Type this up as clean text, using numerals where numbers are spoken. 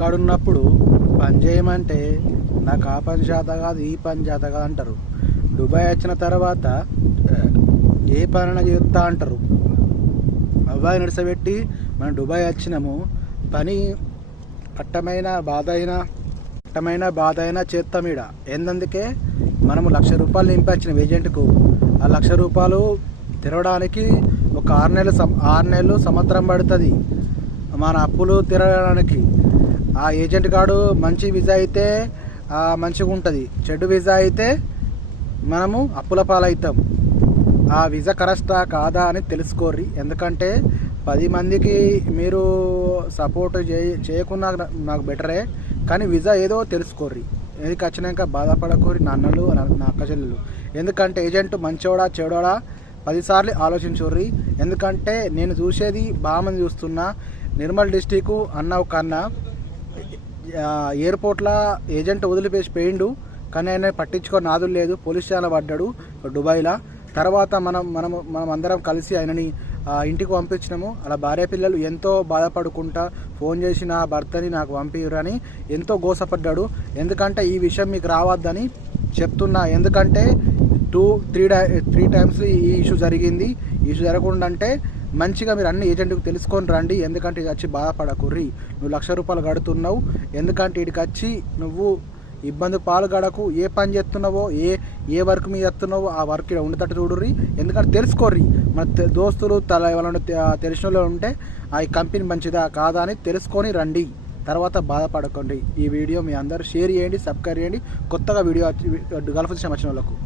ఇంటికాడ ఉన్నప్పుడు పని చేయమంటే నాకు ఆ పని చేత కాదు ఈ పని చేత కాదు అంటారు. దుబాయ్ వచ్చిన తర్వాత ఏ పనైనా చేస్తా అంటారు. అబ్బాయి నడిచబెట్టి మనం దుబాయ్ వచ్చినాము, పని కట్టమైన బాధ అయినా చేస్తాం. ఈడ ఏందందుకే మనము ₹1,00,000 నింపొచ్చిన ఏజెంట్కు. ఆ ₹1,00,000 తిరగడానికి ఒక 6 నెలలు సంవత్సరం పడుతుంది మన అప్పులు తిరగడానికి. ఆ ఏజెంట్ గాడు మంచి వీసా అయితే మంచిగా ఉంటుంది, చెడు వీసా అయితే మనము అప్పుల పాలవుతాం. ఆ వీసా కరెక్టా కాదా అని తెలుసుకోర్రి. ఎందుకంటే 10 మందికి మీరు సపోర్ట్ చేయకున్నా నాకు బెటరే, కానీ వీసా ఏదో తెలుసుకోర్రి. ఏదికి వచ్చినాక బాధపడకూరి నా అన్నలు నా అక్క చెల్లెలు. ఎందుకంటే ఏజెంట్ మంచోడా చెడోడా 10 సార్లు ఆలోచించుర్రి. ఎందుకంటే నేను చూసేది బాగా మంది చూస్తున్నా. నిర్మల్ డిస్టిక్ అన్న ఒక అన్న ఎయిర్పోర్ట్లో ఏజెంట్ వదిలిపేసి పోయిండు, కానీ ఆయన పట్టించుకో నాదులు లేదు, పోలీస్ స్టేషన్లో పడ్డాడు దుబాయ్లో. తర్వాత మనం అందరం కలిసి ఆయనని ఇంటికి పంపించినాము. అలా భార్య పిల్లలు ఎంతో బాధపడుకుంటా ఫోన్ చేసి నా భర్తని నాకు పంపిరని ఎంతో గోసపడ్డాడు. ఎందుకంటే ఈ విషయం మీకు రావద్దని చెప్తున్నా. ఎందుకంటే 2-3 టైమ్స్ ఈ ఇష్యూ జరిగింది. ఈ ఇష్యూ జరగకుండా అంటే మంచిగా మీరు అన్ని ఏజెంట్కి తెలుసుకొని రండి. ఎందుకంటే ఇది వచ్చి బాధపడకుర్రి. నువ్వు ₹1,00,000 కడుతున్నావు, ఎందుకంటే ఇక్కడికి వచ్చి నువ్వు ఇబ్బంది పాల్గడకు. ఏ పని చేస్తున్నావో ఏ వర్క్ మీద చేస్తున్నావో ఆ వర్క్ ఇక్కడ ఉండేటట్టు చూడుర్రి. ఎందుకంటే తెలుసుకోర్రి. మన దోస్తులు ఎవరైనా తెలిసిన వాళ్ళు ఉంటే ఆ కంపెనీ మంచిదా కాదా అని తెలుసుకొని రండి, తర్వాత బాధపడకండి. ఈ వీడియో మీ అందరూ షేర్ చేయండి, సబ్స్క్రైబ్ చేయండి. కొత్తగా వీడియో గల్ఫ్ దేశం వచ్చిన వాళ్ళకు.